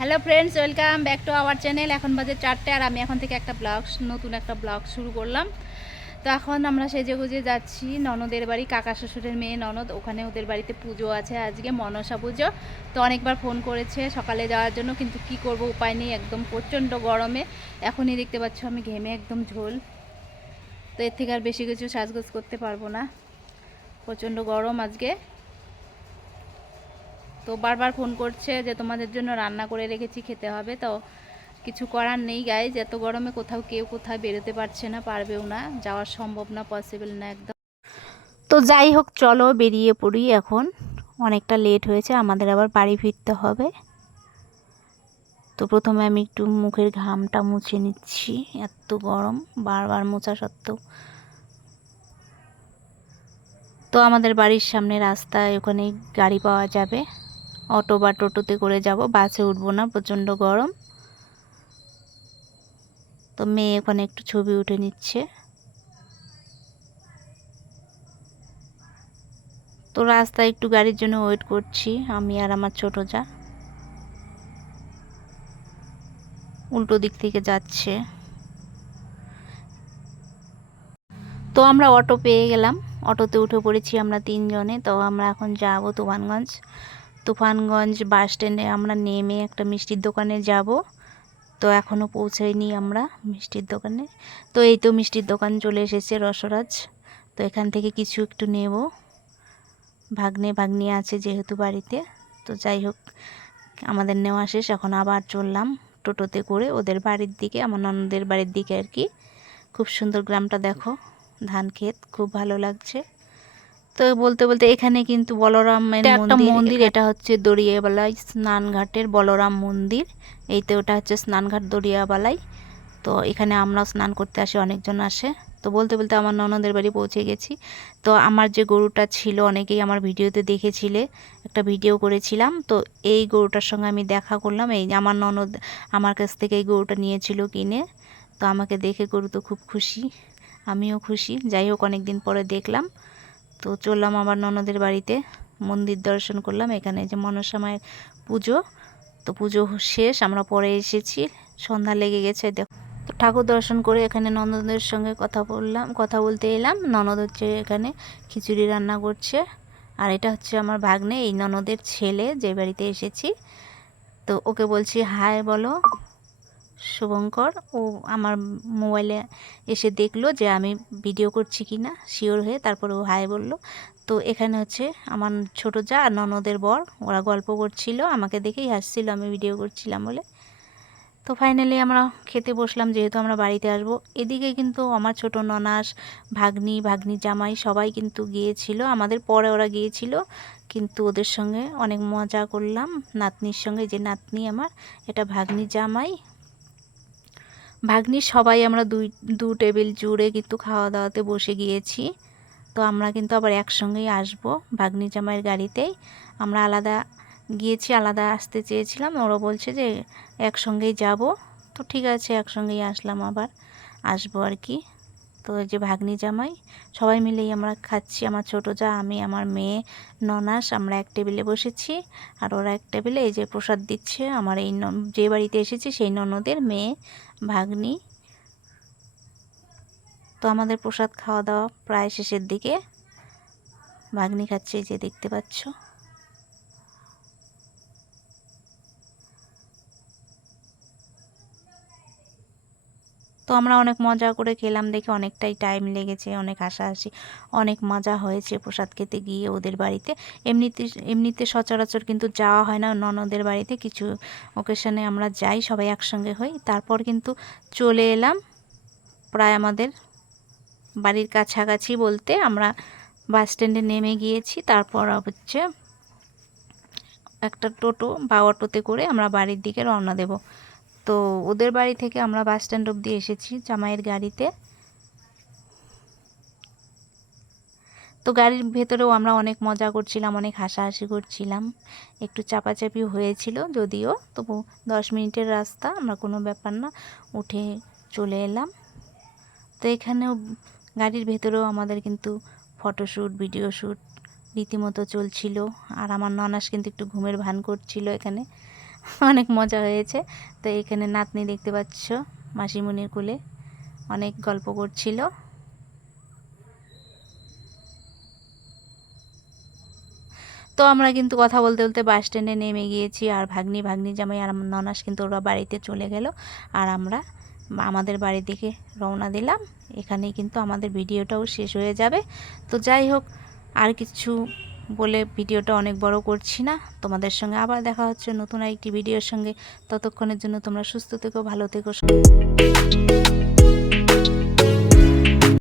Hello friends welcome back to our channel এখন বাজে চারটে আর আমি এখন থেকে একটা ব্লগ নতুন একটা ব্লগ শুরু করলাম। তো এখন আমরা সেজে গুজে যাচ্ছি ননদের বাড়ি কাকা শ্বশুরের মেয়ে ননদ। ওখানে ওদের বাড়িতে পুজো আছে আজকে, মনসা পুজো। তো অনেকবার ফোন করেছে সকালে যাওয়ার জন্য, কিন্তু কি করব উপায় নেই, একদম প্রচণ্ড গরমে। এখনই দেখতে পাচ্ছ আমি ঘেমে একদম ঝোল। তো এর থেকে আর বেশি কিছু সাজগোজ করতে পারব না। প্রচণ্ড গরম আজকে। তো বারবার ফোন করছে যে তোমাদের জন্য রান্না করে রেখেছি, খেতে হবে। তো কিছু করার নেই গাইজ এত গরমে কোথাও কেউ কোথাও বেরোতে পারছে না, পারবেও না। যাওয়া সম্ভব না পসিবল না একদম। তো যাই হোক, চলো বেরিয়ে পড়ি এখন। অনেকটা লেট হয়েছে, আমাদের আবার বাড়ি ফিরতে হবে। তো প্রথমে আমি একটু মুখের ঘামটা মুছে নিচ্ছি, এত গরম, বারবার মোছা সত্ত্বেও। তো আমাদের বাড়ির সামনে রাস্তায় ওখানে গাড়ি পাওয়া যাবে। অটো বা টোটোতে করে যাব, বাসে উঠবো না, প্রচণ্ড গরম। তো মেয়ে ওখানে একটু ছবি উঠে নিচ্ছে। তো রাস্তায় একটু গাড়ির জন্য ওয়েট করছি, আমি আর আমার ছোট যা। উল্টো দিক থেকে যাচ্ছে। তো আমরা অটো পেয়ে গেলাম। অটোতে উঠে পড়েছি আমরা তিনজনে, তো আমরা এখন যাব তুফানগঞ্জ। তুফানগঞ্জ বাস স্ট্যান্ডে আমরা নেমে একটা মিষ্টির দোকানে যাব। তো এখনও পৌঁছাইনি আমরা মিষ্টির দোকানে। তো এই তো মিষ্টির দোকান চলে এসেছে রসরাজ। তো এখান থেকে কিছু একটু নেব। ভাগ্নে ভাগ্নি আছে যেহেতু বাড়িতে। তো যাই হোক, আমাদের নেওয়া শেষ। এখন আবার চললাম টোটোতে করে ওদের বাড়ির দিকে, আমার ননদের বাড়ির দিকে আর কি। খুব সুন্দর গ্রামটা দেখো। ধান ক্ষেত, খুব ভালো লাগছে। তো বলতে বলতে এখানে কিন্তু বলরামের একটা মন্দির এটা হচ্ছে দরিয়াবালাই স্নানঘাটের বলরাম মন্দির। এই তো ওটা হচ্ছে স্নানঘাট দরিয়াবালাই তো এখানে আমরা স্নান করতে আসি অনেকজন আসে। তো বলতে বলতে আমার ননদের বাড়ি পৌঁছে গেছি। তো আমার যে গরুটা ছিল অনেকেই আমার ভিডিওতে দেখেছিলে একটা ভিডিও করেছিলাম। তো এই গরুটার সঙ্গে আমি দেখা করলাম। এই আমার ননদ আমার কাছ থেকে এই গরুটা নিয়েছিল কিনে। তো আমাকে দেখে গরু তো খুব খুশি আমিও খুশি। যাই হোক অনেক দিন পরে দেখলাম। তো চললাম আবার ননদের বাড়িতে। মন্দির দর্শন করলাম। এখানে যে মনসা মায়ের পুজো। তো পুজো শেষ, আমরা পরে এসেছি। সন্ধ্যা লেগে গেছে, দেখো। তো ঠাকুর দর্শন করে এখানে ননদের সঙ্গে কথা বললাম, কথা বলতে এলাম। ননদ হচ্ছে এখানে খিচুড়ি রান্না করছে। আর এটা হচ্ছে আমার ভাগ্নে, এই ননদের ছেলে যে বাড়িতে এসেছি। তো ওকে বলছি হাই বলো। শুভঙ্কর ও আমার মোবাইলে এসে দেখল যে আমি ভিডিও করছি কি না শিওর হয়ে তারপরে ও হাই বলল, তো এখানে হচ্ছে আমার ছোট যা আর ননদের বর, ওরা গল্প করছিল, আমাকে দেখেই হাসছিল, আমি ভিডিও করছিলাম বলে। তো ফাইনালি আমরা খেতে বসলাম, যেহেতু আমরা বাড়িতে আসব। এদিকে কিন্তু আমার ছোট ননাস, ভাগ্নি ভাগ্নি জামাই সবাই কিন্তু গিয়েছিল, আমাদের পরে ওরা গিয়েছিল, কিন্তু ওদের সঙ্গে অনেক মজা করলাম। নাতনির সঙ্গে যে নাতনি আমার, এটা ভাগ্নি জামাই ভাগ্নির সবাই আমরা দুই, দু টেবিল জুড়ে কিন্তু খাওয়া দাওয়াতে বসে গিয়েছি। তো আমরা কিন্তু আবার একসঙ্গেই আসব ভাগ্নি জামাইয়ের গাড়িতেই আমরা আলাদা গিয়েছি, আলাদা আসতে চেয়েছিলাম। ওরা বলছে যে একসঙ্গেই যাব। তো ঠিক আছে, একসঙ্গেই আসলাম আবার। আসব আর কি। তো যে ভাগ্নি জামাই, সবাই মিলেই আমরা খাচ্ছি। আমার ছোটো যা, আমি, আমার মেয়ে, ননাস, আমরা এক টেবিলে বসেছি। আর ওরা এক টেবিলে এই যে প্রসাদ দিচ্ছে। আমার এই যে বাড়িতে এসেছি, সেই ননদের মেয়ে, ভাগ্নি। তো আমাদের প্রসাদ খাওয়া দাওয়া প্রায় শেষের দিকে। ভাগ্নি খাচ্ছে যে দেখতে পাচ্ছ। তো আমরা অনেক মজা করে খেলাম, দেখে অনেকটাই টাইম লেগেছে, অনেক হাসাহাসি, অনেক মজা হয়েছে প্রসাদ খেতে গিয়ে ওদের বাড়িতে। এমনিতে এমনিতে সচরাচর কিন্তু যাওয়া হয় না, ননদের বাড়িতে কিছু ওকেশনে আমরা যাই সবাই একসঙ্গে হই। তারপর কিন্তু চলে এলাম প্রায় আমাদের বাড়ির কাছাকাছি বলতে আমরা বাস স্ট্যান্ডে নেমে গিয়েছি। তারপর হচ্ছে একটা টোটো বা অটোতে করে আমরা বাড়ির দিকে রওনা দেব। তো ওদের বাড়ি থেকে আমরা বাস স্ট্যান্ড অবধি এসেছি জামাইয়ের গাড়িতে। তো গাড়ির ভেতরেও আমরা অনেক মজা করছিলাম, অনেক হাসাহাসি করছিলাম। একটু চাপাচাপি হয়েছিল যদিও, তবু দশ মিনিটের রাস্তা, আমরা কোনো ব্যাপার না, উঠে চলে এলাম। তো এখানেও গাড়ির ভেতরেও আমাদের কিন্তু ফটোশ্যুট ভিডিও শ্যুট রীতিমতো চলছিল। আর আমার ননাস কিন্তু একটু ঘুমের ভান করছিল এখানে। অনেক মজা হয়েছে। তো এখানে নাতনি দেখতে পাচ্ছ মাসিমণির কোলে অনেক গল্প করছিল। তো আমরা কিন্তু কথা বলতে বলতে বাস স্ট্যান্ডে নেমে গিয়েছি আর ভাগ্নি ভাগ্নি জামাই আর ননাস কিন্তু ওরা বাড়িতে চলে গেল আর আমরা আমাদের বাড়ির দিকে রওনা দিলাম। এখানেই কিন্তু আমাদের ভিডিওটাও শেষ হয়ে যাবে। তো যাই হোক, আর কিছু বলে ভিডিওটা অনেক বড় করছি না। তোমাদের সঙ্গে আবার দেখা হচ্ছে নতুন একটি ভিডিওর সঙ্গে। ততক্ষণের জন্য তোমরা সুস্থ থেকো, ভালো থেকো।